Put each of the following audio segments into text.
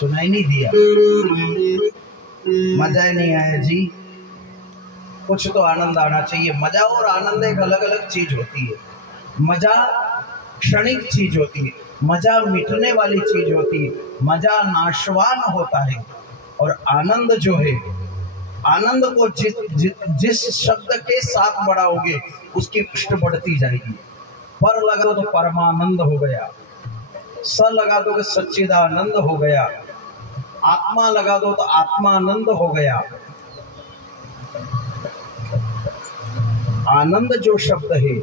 सुनाई नहीं दिया, मजा ही नहीं आया जी। कुछ तो आनंद आना चाहिए। मजा और आनंद एक अलग अलग चीज होती है। मजा क्षणिक चीज होती है, मजा मिटने वाली चीज होती है, मजा नाशवान होता है। और आनंद जो है, आनंद को जिस शब्द के साथ बढ़ाओगे उसकी पुष्ट बढ़ती जाएगी। पर लगा दो तो परमानंद हो गया, स लगा दो तो सच्चिदानंद हो गया, आत्मा लगा दो तो आत्मानंद हो गया। आनंद जो शब्द है,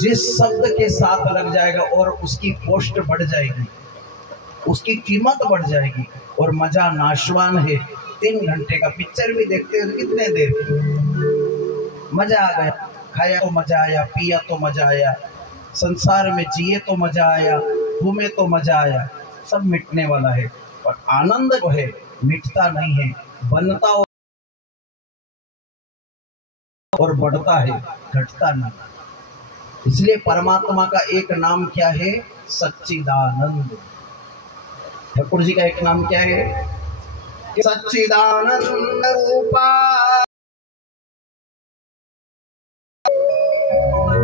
जिस शब्द के साथ लग जाएगा और उसकी पोस्ट बढ़ जाएगी, उसकी कीमत बढ़ जाएगी। और मजा नाशवान है। 3 घंटे का पिक्चर भी देखते हो कितने देर, मजा आ गया, खाया तो मजा आया, पिया तो मजा आया, संसार में जिए तो मजा आया, घूमे तो मजा आया, सब मिटने वाला है। और आनंद जो है मिटता नहीं है, बनता और बढ़ता है, घटता नहीं। इसलिए परमात्मा का एक नाम क्या है? सच्चिदानंद। ठाकुर जी का एक नाम क्या है? सच्चिदानंद रूपा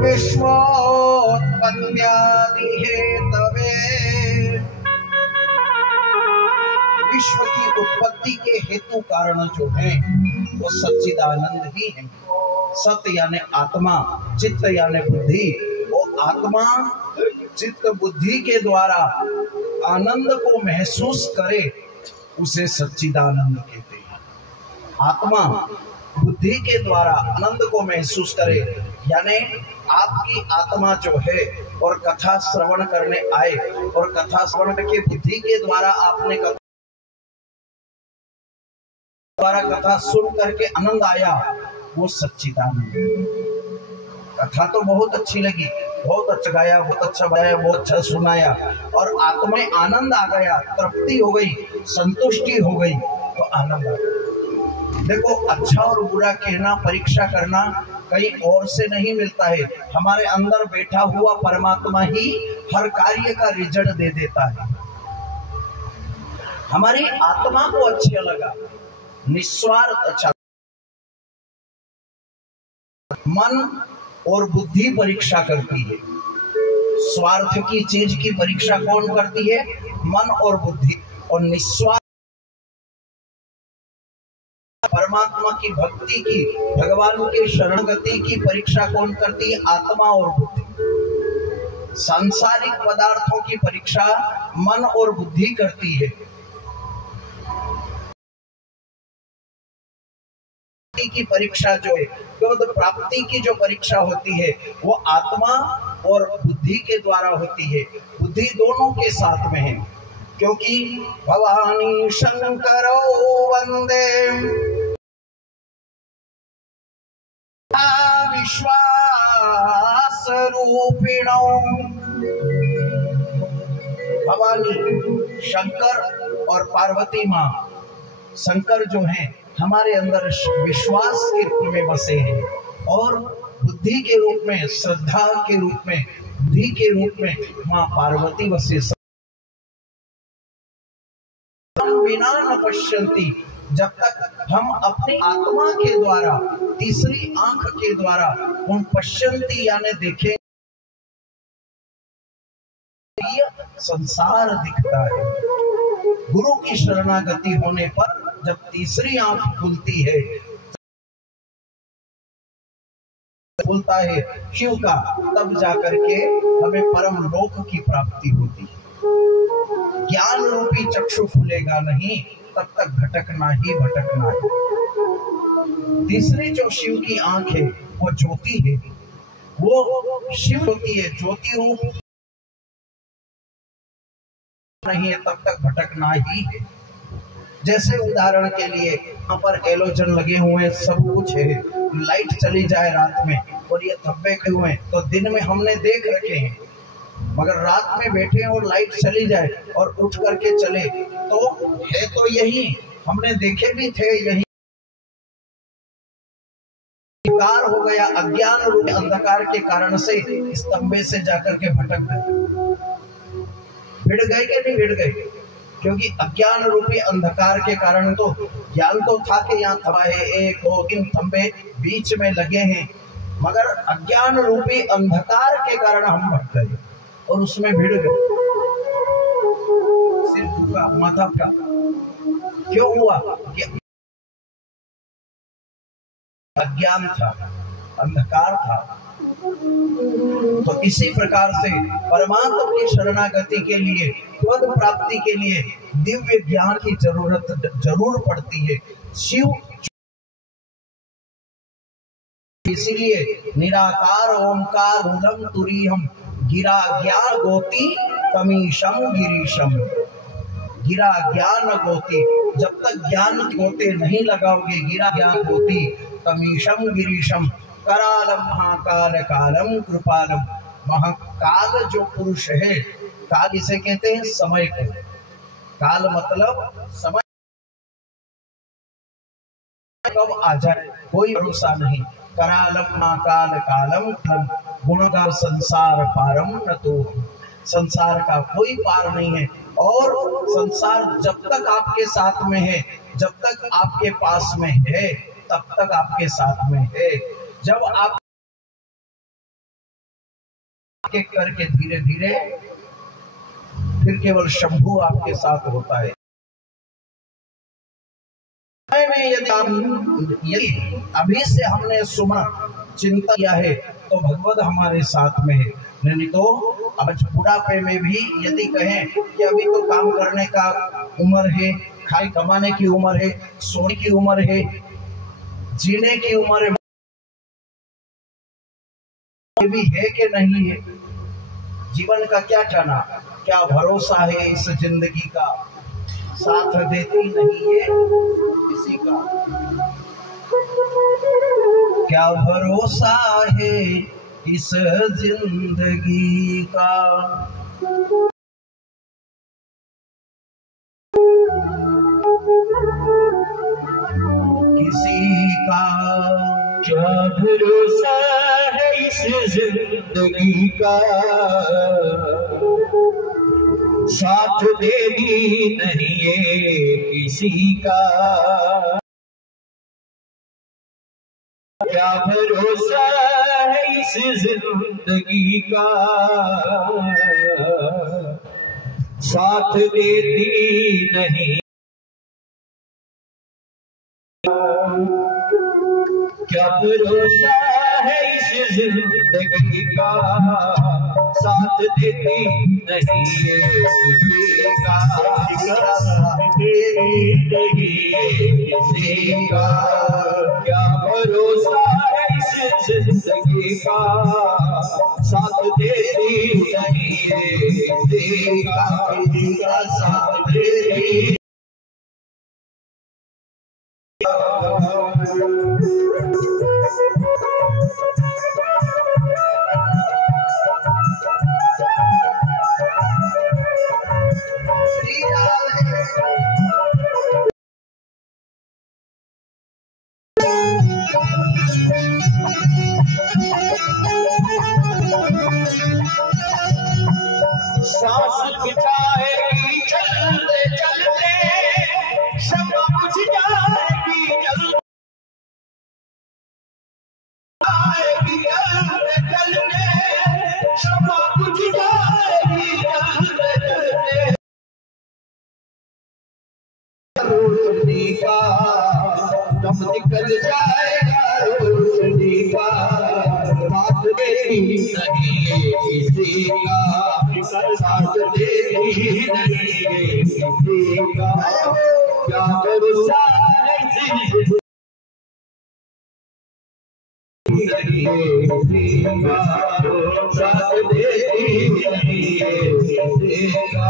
विश्वोत्पत्त्यादि हेतवे। विश्व की उत्पत्ति के हेतु कारण जो है वो सच्चिदानंद ही है। सत्य यानी आत्मा, चित्त यानी बुद्धि। वो आत्मा चित्त बुद्धि के द्वारा आनंद को महसूस करे उसे सच्चिदानंद कहते हैं। आत्मा बुद्धि के द्वारा आनंद को महसूस करे, यानी आपकी आत्मा जो है और कथा श्रवण करने आए और कथा श्रवण के बुद्धि के द्वारा आपने कथा सुन करके आनंद आया, वो सच्चिदानंद। कथा तो बहुत अच्छी लगी, बहुत अच्छा गाया, बहुत अच्छा गाया, बहुत अच्छा सुनाया, और आत्मा में आनंद आ गया, तृप्ति हो गई, संतुष्टि हो गई, तो आनंद आ गया। देखो, अच्छा और बुरा कहना, परीक्षा करना कहीं और से नहीं मिलता है। हमारे अंदर बैठा हुआ परमात्मा ही हर कार्य का रिजल्ट दे देता है। हमारी आत्मा को अच्छा लगा, निस्वार्थ अच्छा। मन और बुद्धि परीक्षा करती है। स्वार्थ की चीज की परीक्षा कौन करती है? मन और बुद्धि। और निस्वार्थ परमात्मा की भक्ति की, भगवान के शरणगति की परीक्षा कौन करती है? आत्मा और बुद्धि। सांसारिक पदार्थों की परीक्षा मन और बुद्धि करती है। की परीक्षा जो है, तो प्राप्ति की जो परीक्षा होती है वो आत्मा और बुद्धि के द्वारा होती है। बुद्धि दोनों के साथ में है, क्योंकि भवानी शंकरो वंदे विश्वास रूपिणो। भवानी शंकर और पार्वती माँ, शंकर जो हैं हमारे अंदर विश्वास के रूप में बसे हैं, और बुद्धि के रूप में, श्रद्धा के रूप में, बुद्धि के रूप में माँ पार्वती बसे। बिना न पश्यन्ति, जब तक हम अपनी आत्मा के द्वारा, तीसरी आंख के द्वारा उन पश्यन्ति यानी देखें, संसार दिखता है। गुरु की शरणागति होने पर जब तीसरी आंख खुलती है, खुलता है शिव का, तब जाकर के हमें परम लोक की प्राप्ति होती है। ज्ञान रूपी चक्षु खुलेगा नहीं, तब तक भटकना ही भटकना है। तीसरी जो शिव की आंख है वो ज्योति है, वो शिव होती है, ज्योति रूप नहीं है, तब तक भटकना ही है। जैसे उदाहरण के लिए यहाँ पर एलोजन लगे हुए, सब कुछ है, लाइट चली जाए रात में और ये धब्बे के हुए, तो दिन में हमने देख रखे हैं, मगर रात में बैठे और लाइट चली जाए और उठ करके चले, तो है तो यही, हमने देखे भी थे यही। अंधकार हो गया, अज्ञान रूप अंधकार के कारण से स्तंभे से जाकर के भटक गए। भिड़ गए कि नहीं भिड़ गए? क्योंकि अज्ञान रूपी अंधकार के कारण तो ज्ञान तो था कि यहाँ थंबा है, 1 2 3 खंबे बीच में लगे हैं, मगर अज्ञान रूपी अंधकार के कारण हम भटक गए और उसमें भिड़ गए, सिर झुका, माथा फटा। क्यों हुआ? कि अज्ञान था, अंधकार था। तो इसी प्रकार से परमात्मा की शरणागति के लिए, पद प्राप्ति के लिए दिव्य ज्ञान की जरूरत जरूर पड़ती है। शिव इसीलिए निराकार ओंकार मूलम तुरीयम गिरा ज्ञान गोती तमीशम गिरीशम। गिरा ज्ञान गोती, जब तक ज्ञान गोते नहीं लगाओगे, गिरा ज्ञान गोती तमीशम गिरीशम। करालम महाकाल कालम कृपालम। महाकाल जो पुरुष है, काल इसे कहते हैं समय को। काल मतलब समय कब आ जाए कोई भरोसा नहीं। करालम महाकाल कालम गुणगार संसार पारम न तो। संसार का कोई पार नहीं है, और संसार जब तक आपके साथ में है, जब तक आपके पास में है, तब तक आपके साथ में है। जब आप करके धीरे धीरे फिर केवल शंभु आपके साथ होता है। यदि अभी से हमने सुमन चिंता किया है तो भगवत हमारे साथ में है। नहीं तो अब बुढ़ापे में भी यदि कहें कि अभी तो काम करने का उम्र है, खाई कमाने की उम्र है, सोने की उम्र है, जीने की उम्र है, भी है कि नहीं है? जीवन का क्या जाना, क्या भरोसा है इस जिंदगी का, साथ देती नहीं है किसी का। क्या भरोसा है इस जिंदगी का। किसी का क्या भरोसा है इस जिंदगी का, साथ देगी नहीं है किसी का। क्या भरोसा है इस जिंदगी का, साथ देती नहीं। क्या भरोसा है इस जिंदगी का, साथ देती नहीं है किसी का। किसी का क्या भरोसा है इस जिंदगी का, साथ देती नहीं है किसी का। साथ देती सांस बिछाएगी चलते चलते, शम्मा बुझ जाएगी जलते चलते, शम्मा बुझ जाएगी जलते चलते। रोशनी का दम निकल जाएगा, रोशनी का साथ देती नहीं किसी का। साथ देती नहीं किसी का। क्या भरोसा है नहीं किसी का, साथ देती नहीं किसी का।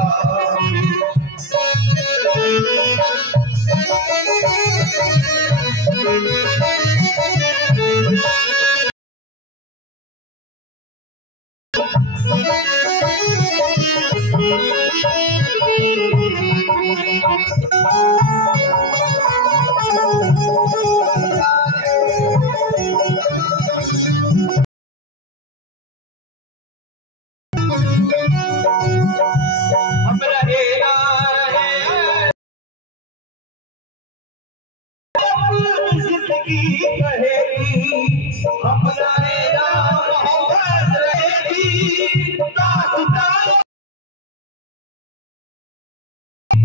हम रहे ना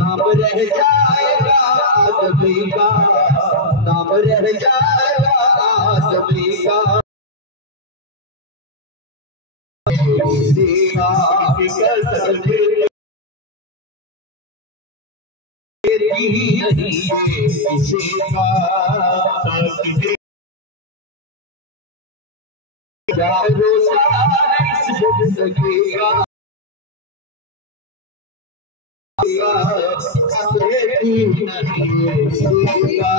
नाम रह जाएगा आदमी का, नाम रह जाएगा आदमी का। देखा फिकर सकते नहीं है किसी का क्या भरोसा इस जिंदगी का। साथ देती नहीं किसी का,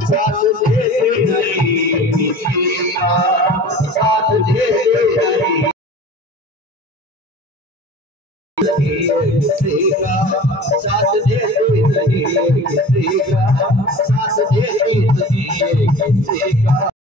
साथ देती नहीं किसी का, साथ देती नहीं किसी का, साथ देती नहीं किसी का, साथ देती नहीं किसी का।